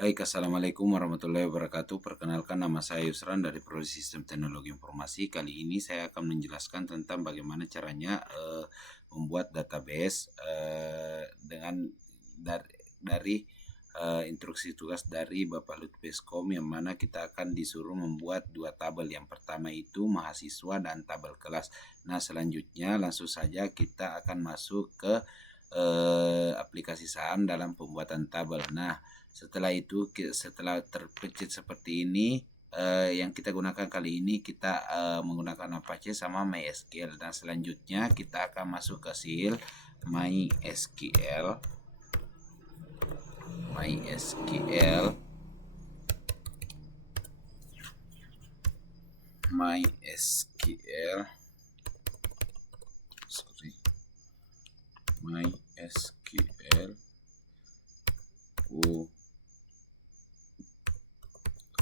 Baik, Assalamualaikum warahmatullahi wabarakatuh. Perkenalkan, nama saya Yusran dari Prodi Sistem Teknologi Informasi. Kali ini saya akan menjelaskan tentang bagaimana caranya membuat database dengan dari instruksi tugas dari Bapak Lutfiskom, yang mana kita akan disuruh membuat dua tabel. Yang pertama itu mahasiswa dan tabel kelas. Nah, selanjutnya langsung saja kita akan masuk ke aplikasi saham dalam pembuatan tabel. Nah, setelah itu, setelah terpencet seperti ini, yang kita gunakan kali ini kita menggunakan Apache sama MySQL. Dan selanjutnya kita akan masuk ke file MySQL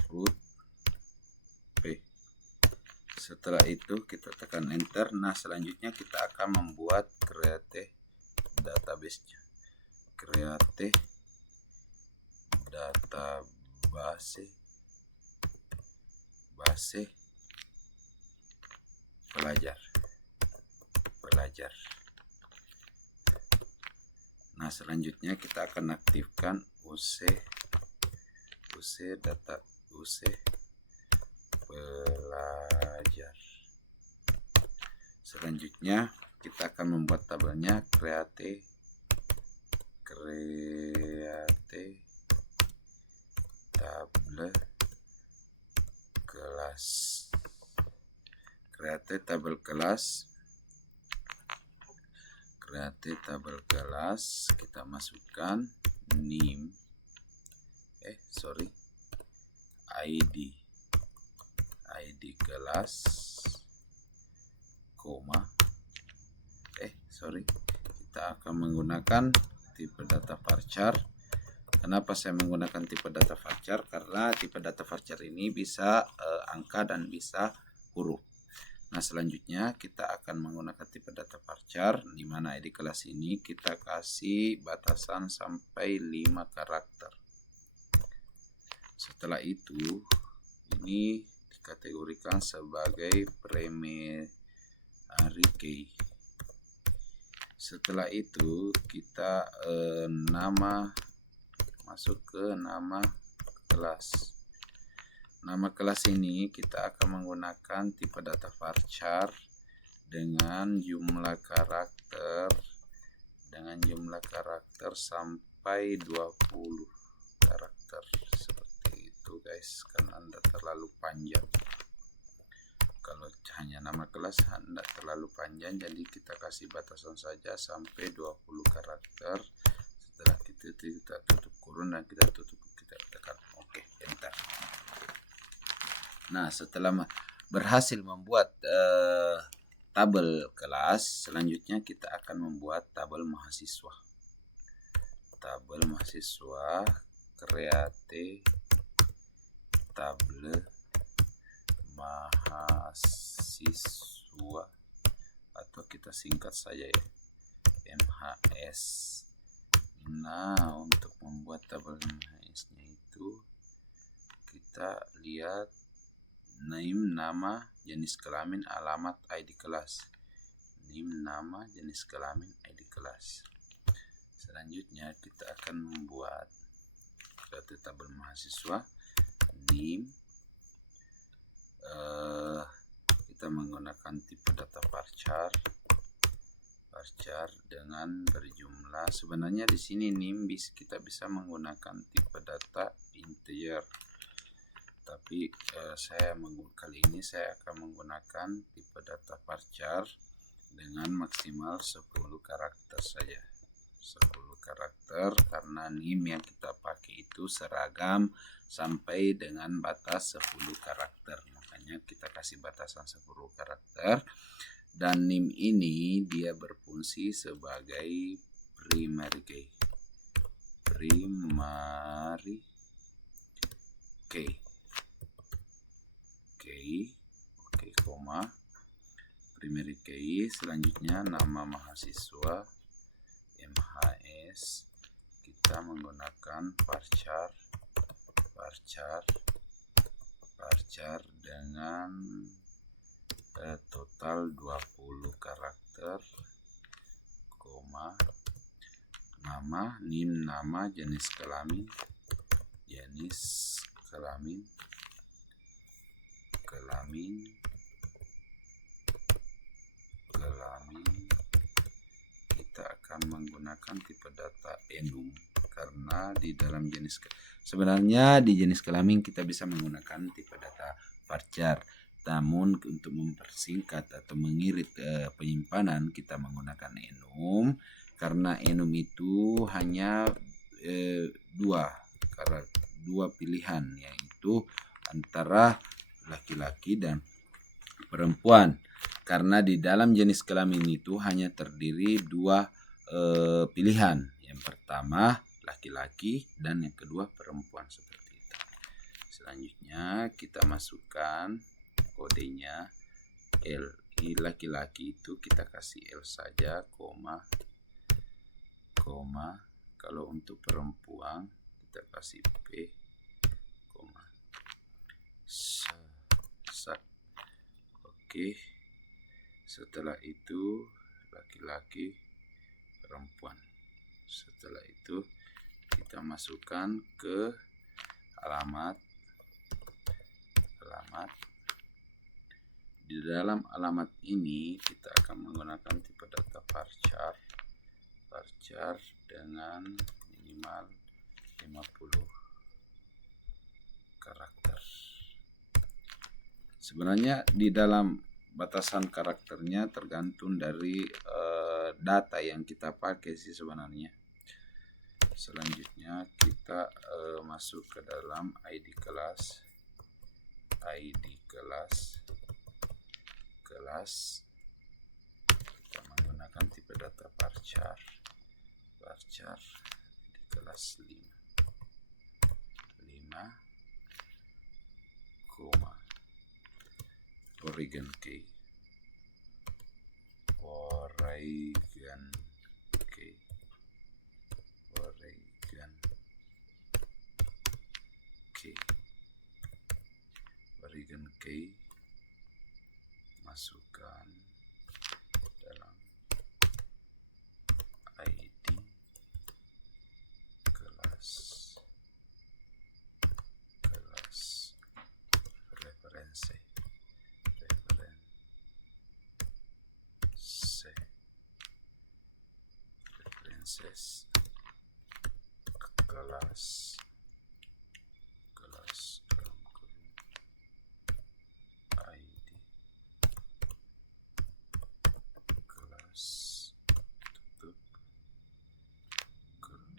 root P. Setelah itu kita tekan enter. Nah, selanjutnya kita akan membuat create database-nya. Create database pelajar. Nah, selanjutnya kita akan aktifkan UC pelajar. Selanjutnya kita akan membuat tabelnya create tabel kelas. Create tabel kelas, kita masukkan name ID kelas, kita akan menggunakan tipe data varchar. Kenapa saya menggunakan tipe data varchar? Karena tipe data varchar ini bisa angka dan bisa huruf. Nah, selanjutnya kita akan menggunakan tipe data varchar, di mana ID kelas ini kita kasih batasan sampai 5 karakter. Setelah itu, ini dikategorikan sebagai primary key. Setelah itu kita masuk ke nama kelas. Nama kelas ini kita akan menggunakan tipe data varchar dengan jumlah karakter sampai 20 karakter. Seperti itu guys, karena Anda terlalu panjang. Kalau hanya nama kelas Anda terlalu panjang, jadi kita kasih batasan saja sampai 20 karakter. Setelah kita tutup kurung dan kita tekan oke, enter. Nah, setelah berhasil membuat tabel kelas, selanjutnya kita akan membuat tabel mahasiswa. Create tabel mahasiswa, atau kita singkat saja ya, MHS. Nah, untuk membuat tabel MHS-nya itu kita lihat name, nama, jenis kelamin, alamat, ID kelas. Name, nama, jenis kelamin, ID kelas. Selanjutnya kita akan membuat suatu tabel mahasiswa. Name, kita menggunakan tipe data varchar dengan berjumlah. Sebenarnya di sini name kita bisa menggunakan tipe data integer, tapi kali ini saya akan menggunakan tipe data varchar dengan maksimal 10 karakter saja. 10 karakter karena name yang kita pakai itu seragam sampai dengan batas 10 karakter. Makanya kita kasih batasan 10 karakter. Dan name ini dia berfungsi sebagai primary key. Primary key. Selanjutnya nama mahasiswa MHS, kita menggunakan varchar varchar dengan total 20 karakter, koma, nama, NIM nama, jenis kelamin, kita akan menggunakan tipe data enum karena di dalam sebenarnya di jenis kelamin kita bisa menggunakan tipe data varchar, namun untuk mempersingkat atau mengirit penyimpanan kita menggunakan enum karena enum itu hanya dua pilihan, yaitu antara laki-laki dan perempuan, karena di dalam jenis kelamin itu hanya terdiri dua pilihan, yang pertama laki-laki dan yang kedua perempuan, seperti itu. Selanjutnya kita masukkan kodenya L. Ini laki-laki itu kita kasih L saja, koma. Kalau untuk perempuan kita kasih P, koma. Oke. Setelah itu laki-laki, perempuan. Setelah itu kita masukkan ke alamat. Di dalam alamat ini kita akan menggunakan tipe data varchar dengan minimal 50 karakter. Sebenarnya di dalam batasan karakternya tergantung dari data yang kita pakai sih sebenarnya. Selanjutnya kita masuk ke dalam ID kelas. Kita menggunakan tipe data varchar di kelas 5, Oregon K. Masukkan dalam ID kelas references kelas dalam kurung ID kelas tutup kurung.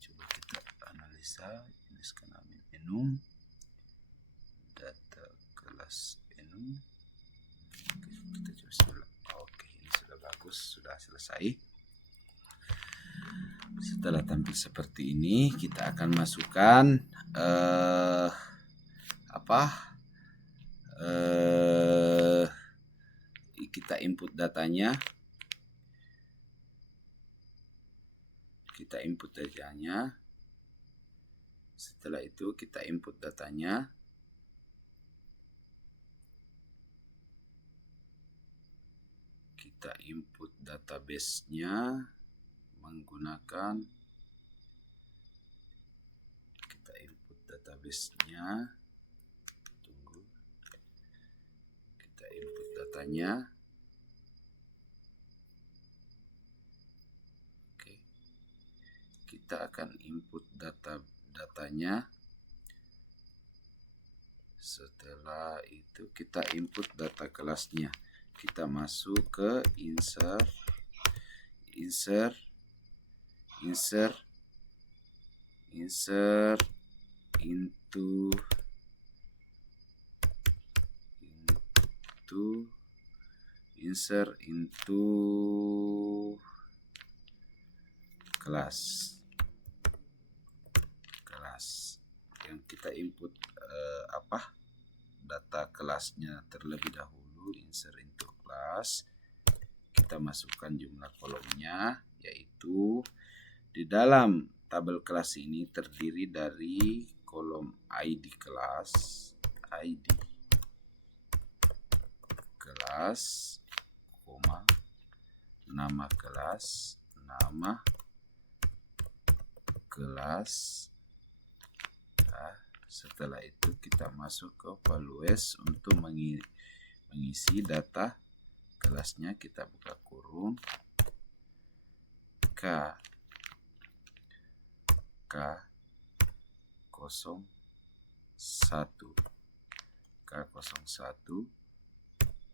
Coba kita analisa jenis kelamin enum, data kelas enum. Kita coba. Oke, ini sudah bagus, sudah selesai. Setelah tampil seperti ini, kita akan masukkan kita input datanya. Setelah itu kita input datanya. Kita input database-nya menggunakan kita input datanya. Oke. Kita akan input datanya. Setelah itu kita input data kelasnya. Kita masuk ke insert into kelas yang kita input data kelasnya terlebih dahulu. Insert into class, kita masukkan jumlah kolomnya, yaitu di dalam tabel kelas ini terdiri dari kolom ID kelas, koma, nama kelas, Nah, setelah itu kita masuk ke values untuk mengisi data kelasnya. Kita buka kurung K01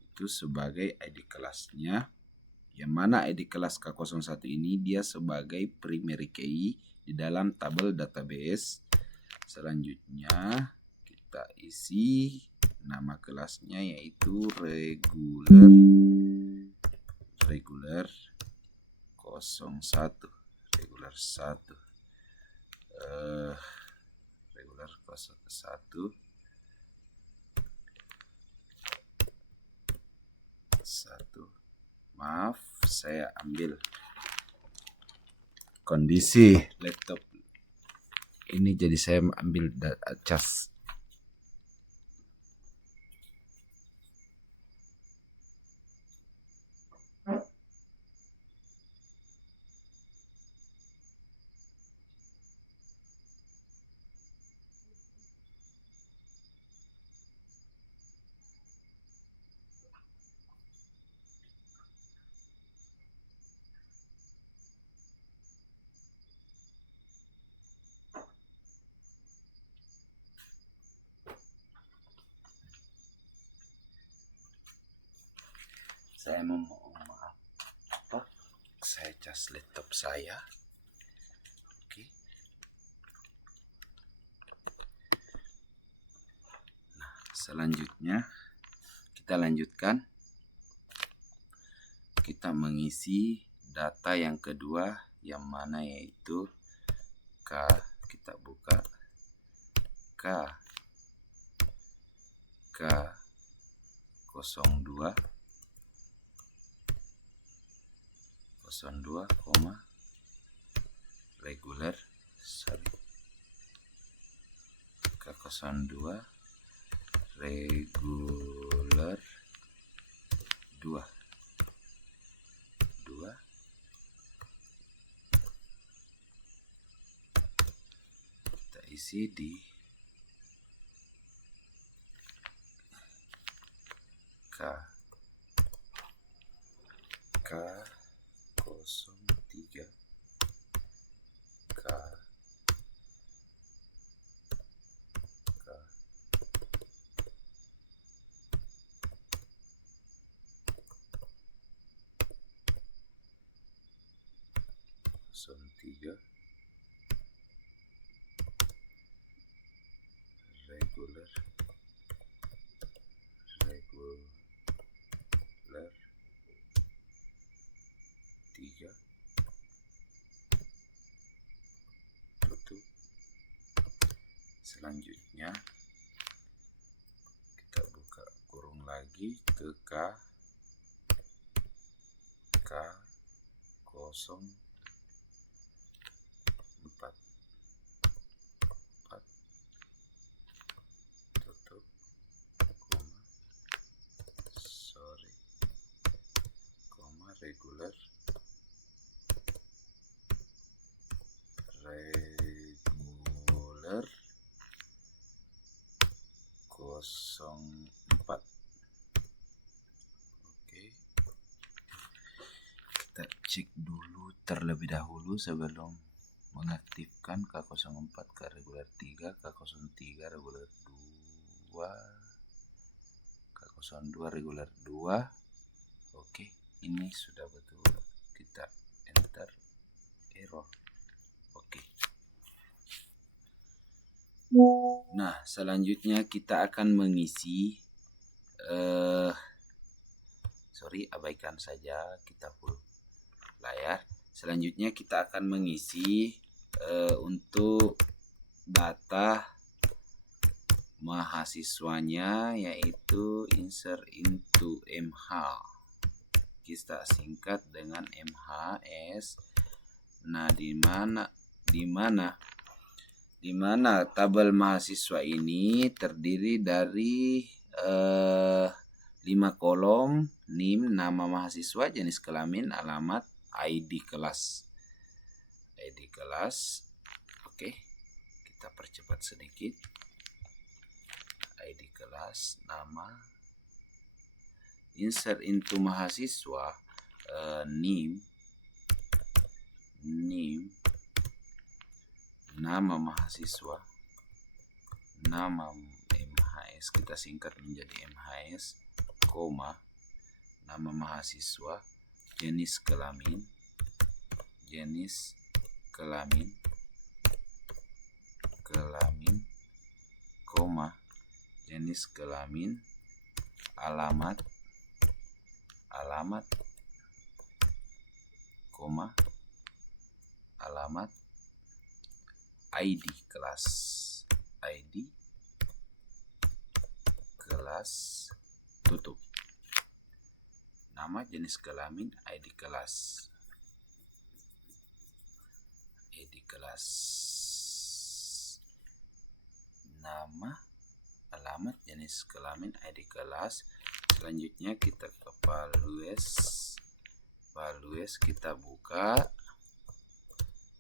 itu sebagai ID kelasnya, yang mana ID kelas K01 ini dia sebagai primary key di dalam tabel database. Selanjutnya kita isi nama kelasnya yaitu regular 01, regular 1, maaf, saya ambil kondisi laptop ini jadi saya ambil cas. Saya mohon maaf, saya cas laptop saya. Oke. Nah, selanjutnya kita lanjutkan. Kita mengisi data yang kedua, yang mana yaitu kita buka K02, regular, K02 regular 2. Kita isi di K03 regular 3, tutup. Selanjutnya kita buka kurung lagi ke K04, tutup, regular 04. Oke. Kita cek dulu terlebih dahulu sebelum mengaktifkan K04 ke regular 3, K03 regular 2, K02 regular 2. Oke, ini sudah betul. Kita enter error. Oke. Nah, selanjutnya kita akan mengisi abaikan saja, kita full layar. Selanjutnya kita akan mengisi untuk data mahasiswanya, yaitu insert into MH. Kita singkat dengan MHS. Nah, di mana di mana tabel mahasiswa ini terdiri dari 5 kolom: NIM, nama mahasiswa, jenis kelamin, alamat, ID kelas. Oke, kita percepat sedikit. ID kelas, nama, insert into mahasiswa, NIM, nama mahasiswa, nama MHS, kita singkat menjadi MHS, koma, nama mahasiswa, jenis kelamin, koma, jenis kelamin, alamat, koma, alamat, ID kelas, tutup. Nama, jenis kelamin, ID kelas, nama, alamat, jenis kelamin, ID kelas. Selanjutnya kita ke Values, kita buka,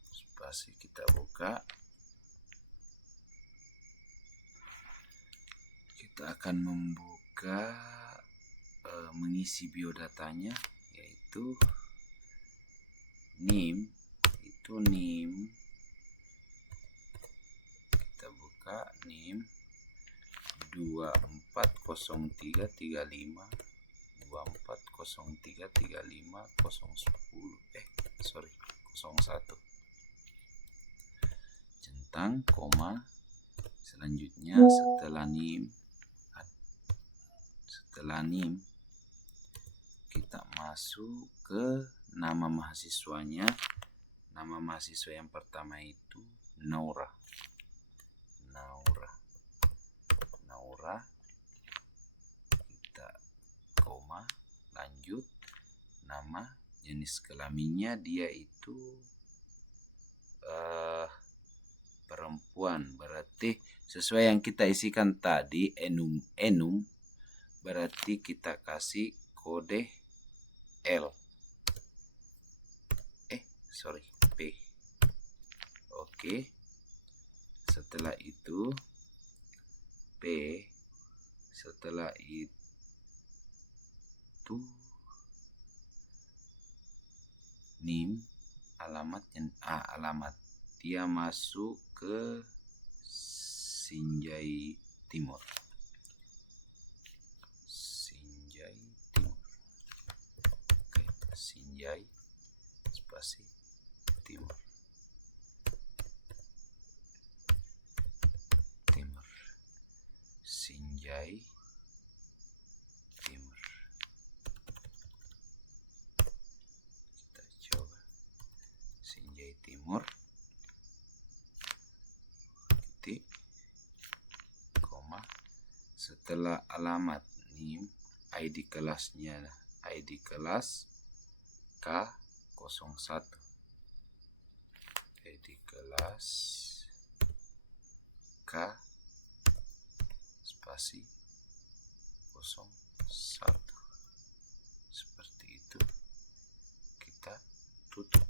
spasi kita buka. Kita akan membuka mengisi biodatanya, yaitu NIM. Kita buka NIM 240335010. Centang, koma. Selanjutnya setelah NIM kita masuk ke nama mahasiswanya. Nama mahasiswa yang pertama itu Naura, kita koma, lanjut. Nama, jenis kelaminnya dia itu perempuan, berarti sesuai yang kita isikan tadi, enum, berarti kita kasih kode L. P. Oke. Setelah itu P. Setelah itu NIM, alamat. Dia masuk ke Sinjai Timur. Oke, Sinjai spasi Timur. Sinjai Timur. Kita coba Sinjai Timur. Titik, koma. Setelah alamat NIM, ID kelasnya, ID kelas K01. ID kelas K spasi 01. Seperti itu. Kita tutup.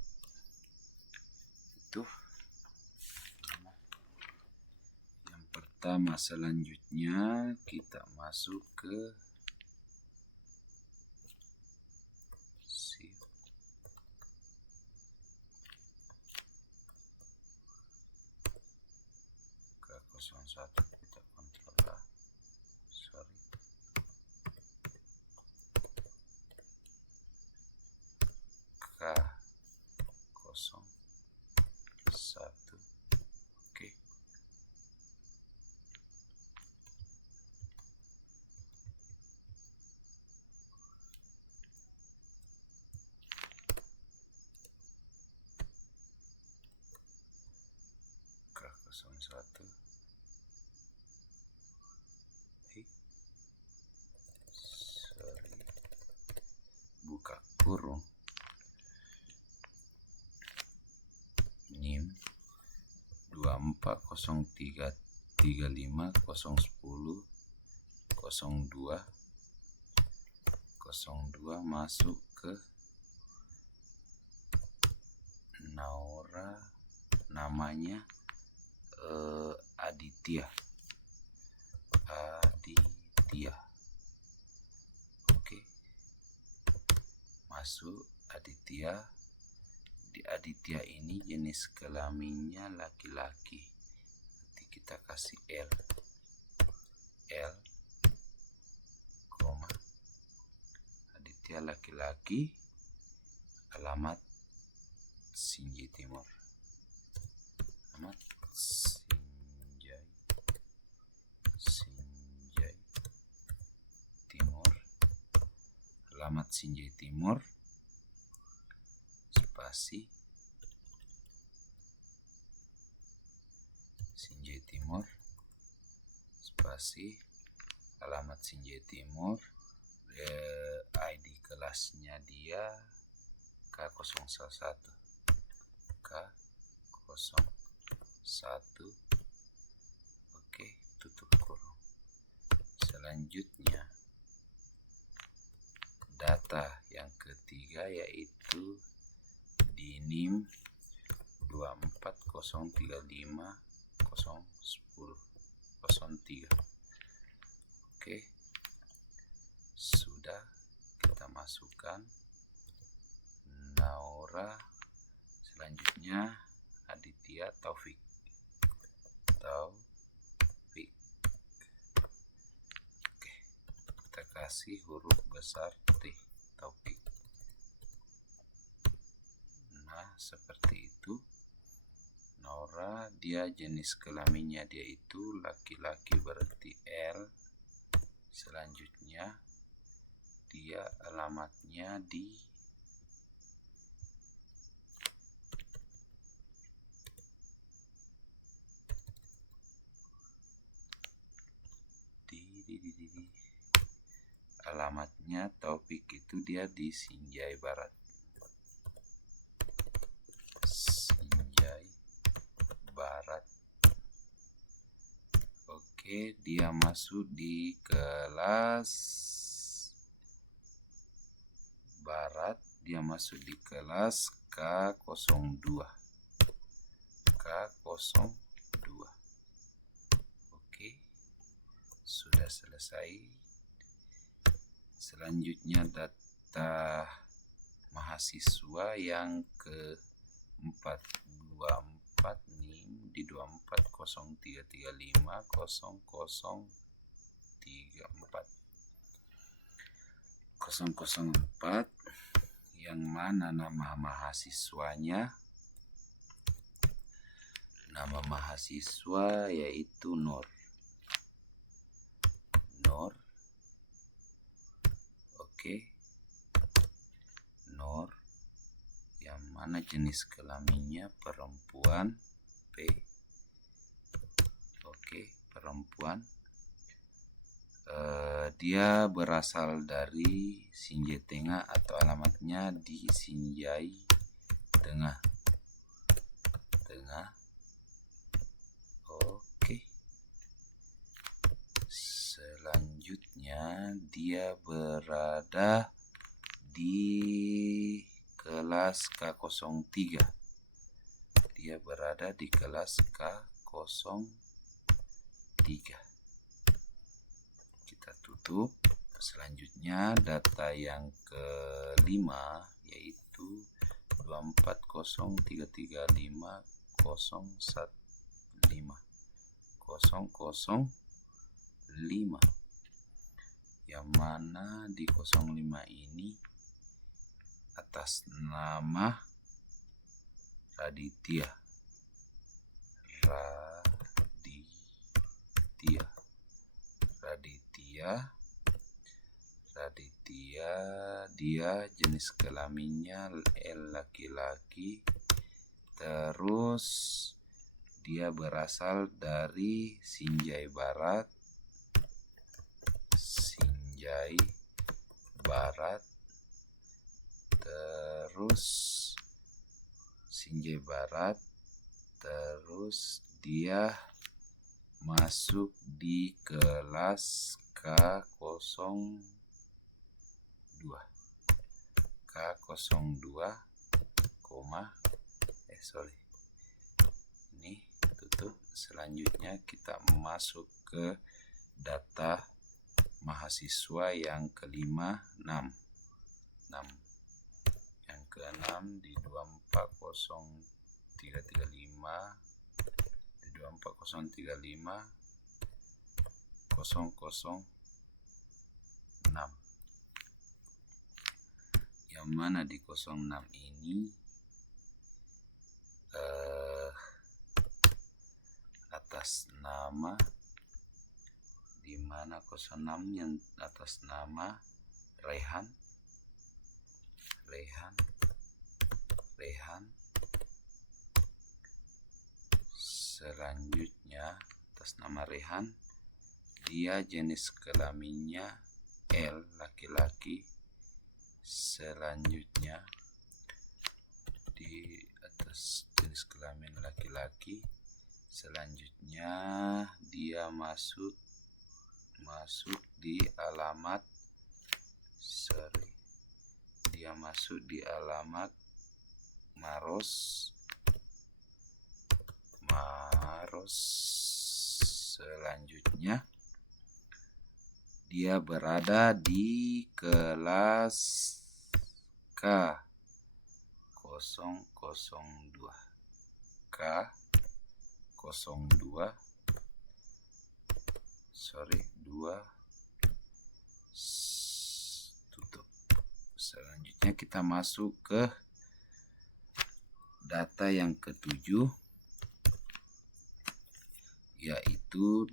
Itu yang pertama. Selanjutnya kita masuk ke K01. Kita kontrol A. K01. Oke. K01. Buka kurung NIM 02 masuk ke Naura, namanya Aditya. Oke, masuk Aditya. Di Aditya ini jenis kelaminnya laki-laki, nanti kita kasih L, Aditya laki-laki, alamat Sinjai Timur. Alamat Sinjai Timur. Alamat Sinjai Timur, spasi Sinjai Timur, spasi alamat Sinjai Timur. ID kelasnya dia K01. Oke, tutup kurung. Selanjutnya data yang ketiga yaitu di NIM 24035010003. Oke, sudah kita masukkan Naura. Selanjutnya Aditya Taufik. Oke, kita kasih huruf besar T, Taufik. Nah, seperti itu. Naura, dia jenis kelaminnya dia itu laki-laki, berarti L. Selanjutnya dia alamatnya di alamatnya Taufik itu dia di Sinjai Barat. Oke, dia masuk di kelas Barat, dia masuk di kelas K02. Oke, sudah selesai. Selanjutnya data mahasiswa yang ke-424 NIM di 240335004, yang mana nama mahasiswanya, nama mahasiswa yaitu Nur. Oke, Nur, yang mana jenis kelaminnya perempuan, P. Oke, perempuan. Dia berasal dari Sinjai Tengah atau alamatnya di Sinjai Tengah. Oke. Selanjutnya dia berada di kelas K03. Dia berada di kelas K03. Kita tutup. Selanjutnya data yang kelima yaitu 240335015, yang mana di 05 ini atas nama Raditya. Dia jenis kelaminnya L, laki-laki. Terus dia berasal dari Sinjai Barat. Terus dia masuk di kelas K02. K02, ini tutup. Selanjutnya kita masuk ke data mahasiswa yang kelima, 6. Yang ke-6 di 240335, di 24035006. Yang mana di 06 ini atas nama, di mana 06 yang atas nama Rehan. Selanjutnya atas nama Rehan, dia jenis kelaminnya L, laki-laki. Selanjutnya di atas jenis kelamin laki-laki, selanjutnya dia masuk di alamat Maros. Selanjutnya dia berada di kelas K002. Tutup. Selanjutnya kita masuk ke data yang ke-7, yaitu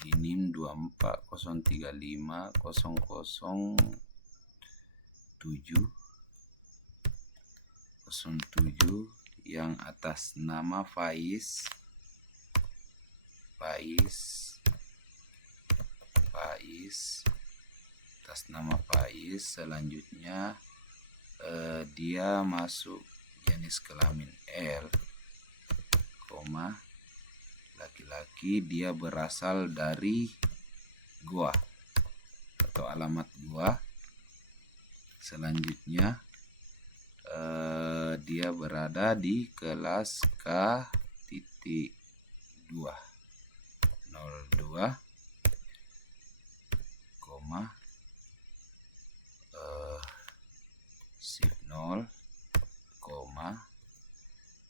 di NIM 240035007 yang atas nama Faiz. Atas nama Faiz. Selanjutnya dia masuk jenis kelamin L, laki-laki. Dia berasal dari Goa atau alamat Goa. Selanjutnya dia berada di kelas K.02, shift 0,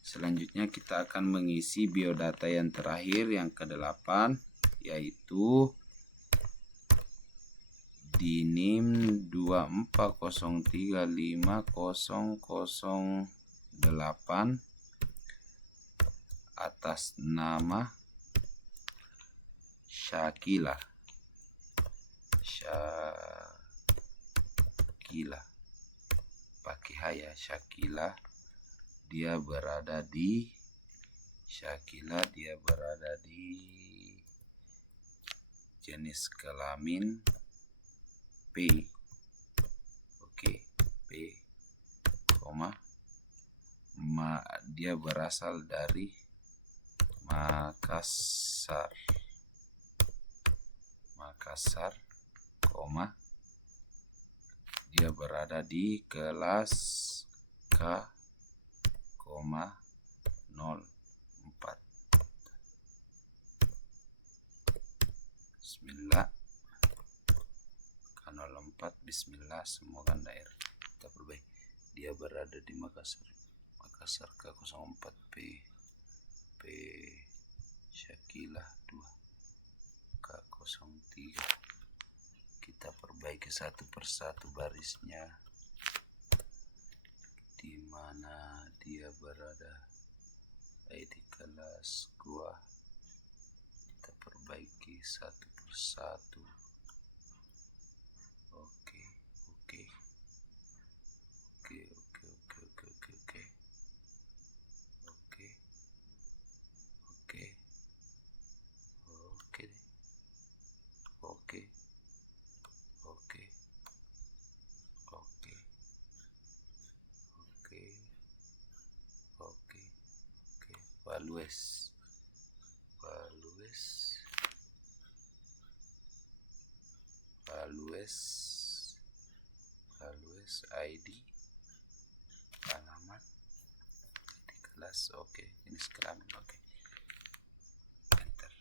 selanjutnya kita akan mengisi biodata yang terakhir, yang ke-8, yaitu di NIM 240350008 atas nama Syakila. Pakai haya Syakila. Dia berada di jenis kelamin P. P, dia berasal dari Makassar, dia berada di kelas K04. Bismillah. K04, bismillah. Semoga daerah kita perbaiki. Dia berada di Makassar K04 P Syakila 2 K03. Kita perbaiki satu persatu barisnya, di mana dia berada. Di kelas gua kita perbaiki satu persatu. Oke. Values ID, alamat, di kelas, oke, jenis kelamin, oke, enter.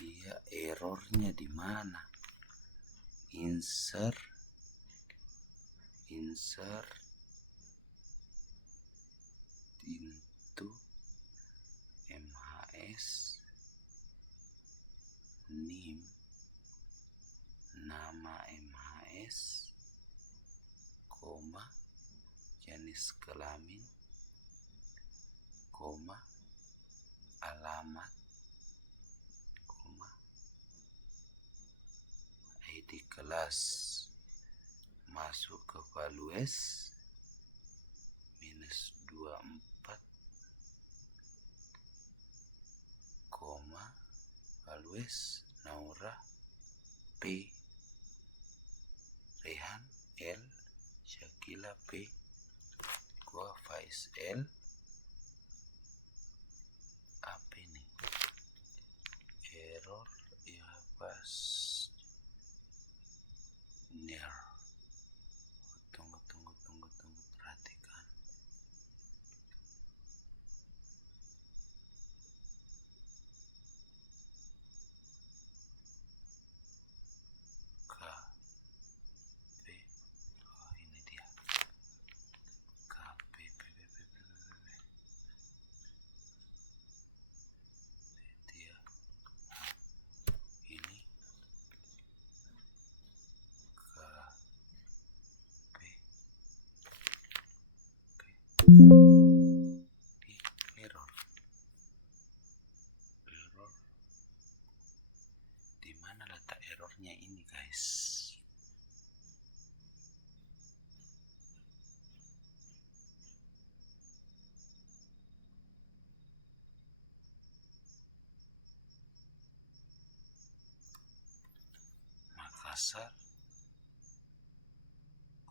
Dia errornya di mana? Insert into MHS name, nama MHS, koma, jenis kelamin, koma, alamat, koma, ID kelas, masuk ke values -24, koma, values Naura P, Rehan L, Syakila P, gua Faiz L. Apa ini? Error ya pas near. Tunggu, perhatikan. KP, oh ini dia. KP, dia. Ini KP, di error. Di mana letak errornya ini, guys? Makassar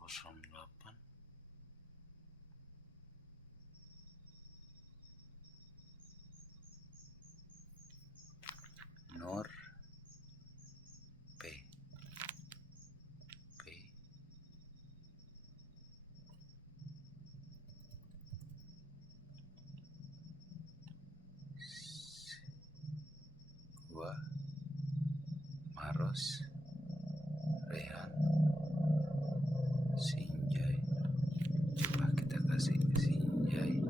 08 Nur P gua Maros Rehan Sinjai. Coba kita kasih Sinjai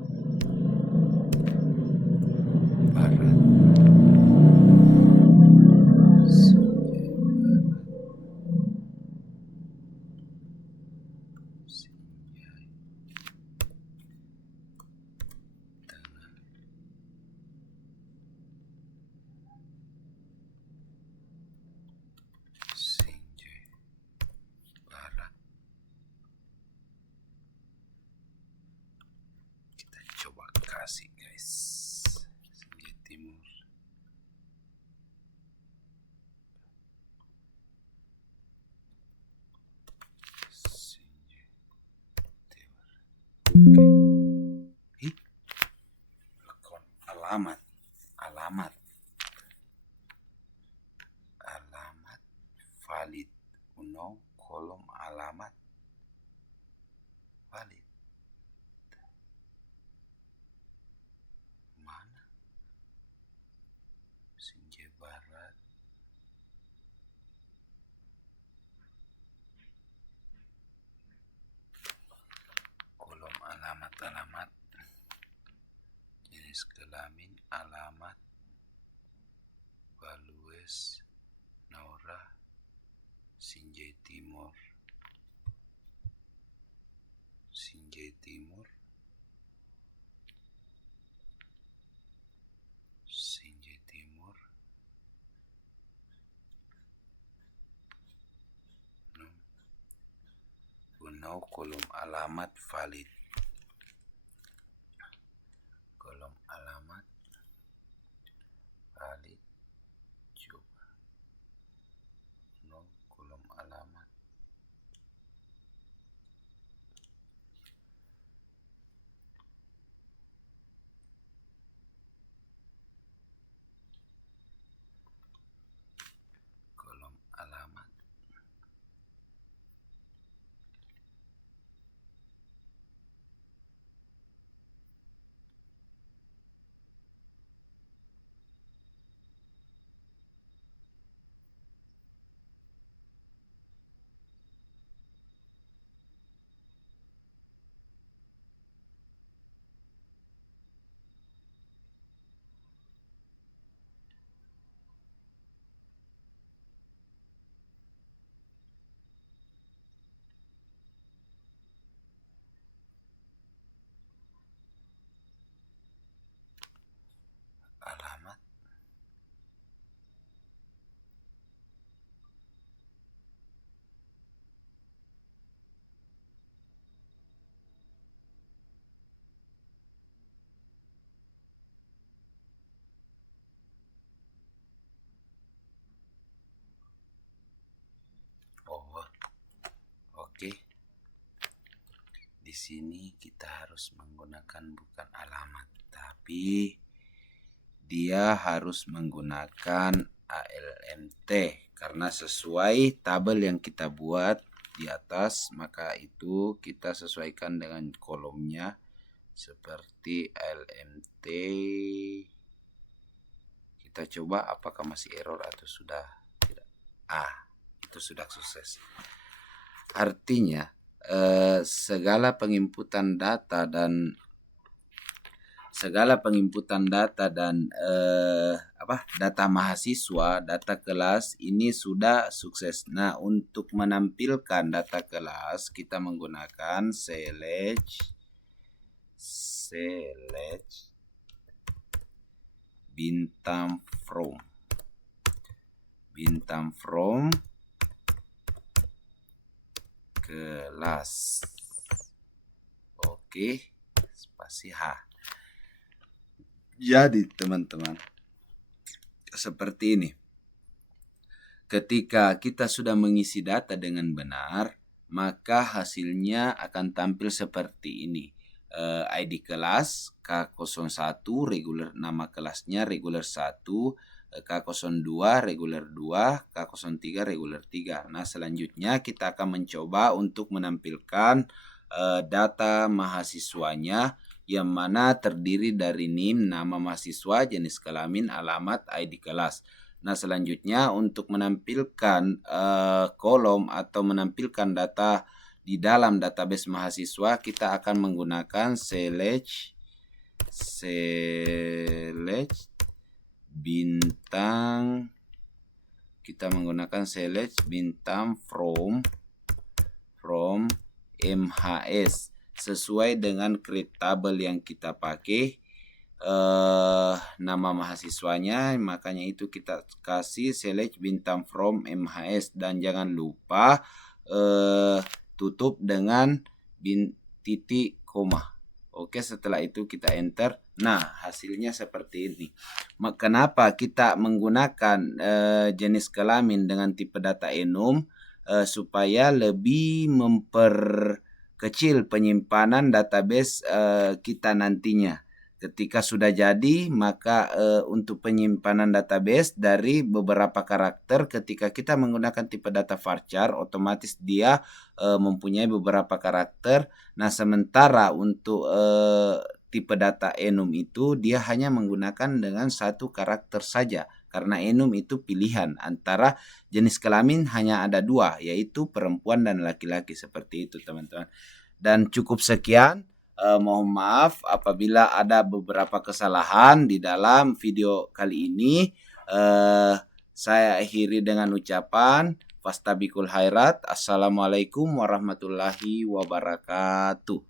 Barat. Sinjai Tengah. kasih guys. Sinjai Timur. Sinjai Timur. Oke. Alamat. Valid. Kolom alamat valid. Mana? Sinjai Barat. Kolom alamat. Jenis kelamin alamat. Values Naura. Sinjai Timur. Kolom alamat valid. Kolom alamat valid. Coba. Kolom alamat. Kolom alamat. Oke. Di sini kita harus menggunakan bukan alamat, tapi dia harus menggunakan ALMT karena sesuai tabel yang kita buat di atas, maka itu kita sesuaikan dengan kolomnya seperti ALMT. Kita coba apakah masih error atau sudah tidak. Itu sudah sukses. Artinya segala penginputan data dan data mahasiswa, data kelas ini sudah sukses. Nah, untuk menampilkan data kelas kita menggunakan select bintang from kelas. Oke, spasi H. Jadi teman-teman, seperti ini. Ketika kita sudah mengisi data dengan benar, maka hasilnya akan tampil seperti ini. ID kelas K01 regular, nama kelasnya regular 1, K02 regular 2, K03 regular 3. Nah, selanjutnya kita akan mencoba untuk menampilkan data mahasiswanya yang mana terdiri dari NIM, nama mahasiswa, jenis kelamin, alamat, ID kelas. Nah, selanjutnya untuk menampilkan kolom atau menampilkan data di dalam database mahasiswa, kita akan menggunakan select bintang. Kita menggunakan select bintang from MHS sesuai dengan create table yang kita pakai. Nama mahasiswanya, makanya itu kita kasih select bintang from MHS, dan jangan lupa tutup dengan titik koma. Oke, setelah itu kita enter. Nah, hasilnya seperti ini. Kenapa kita menggunakan jenis kelamin dengan tipe data enum supaya lebih memperkecil penyimpanan database kita nantinya. Ketika sudah jadi, maka untuk penyimpanan database dari beberapa karakter, ketika kita menggunakan tipe data varchar, otomatis dia mempunyai beberapa karakter. Nah, sementara untuk tipe data enum itu dia hanya menggunakan dengan satu karakter saja. Karena enum itu pilihan antara jenis kelamin hanya ada dua, yaitu perempuan dan laki-laki. Seperti itu, teman-teman. Dan cukup sekian. Mohon maaf apabila ada beberapa kesalahan di dalam video kali ini. Saya akhiri dengan ucapan Fastabikul khairat. Assalamualaikum warahmatullahi wabarakatuh.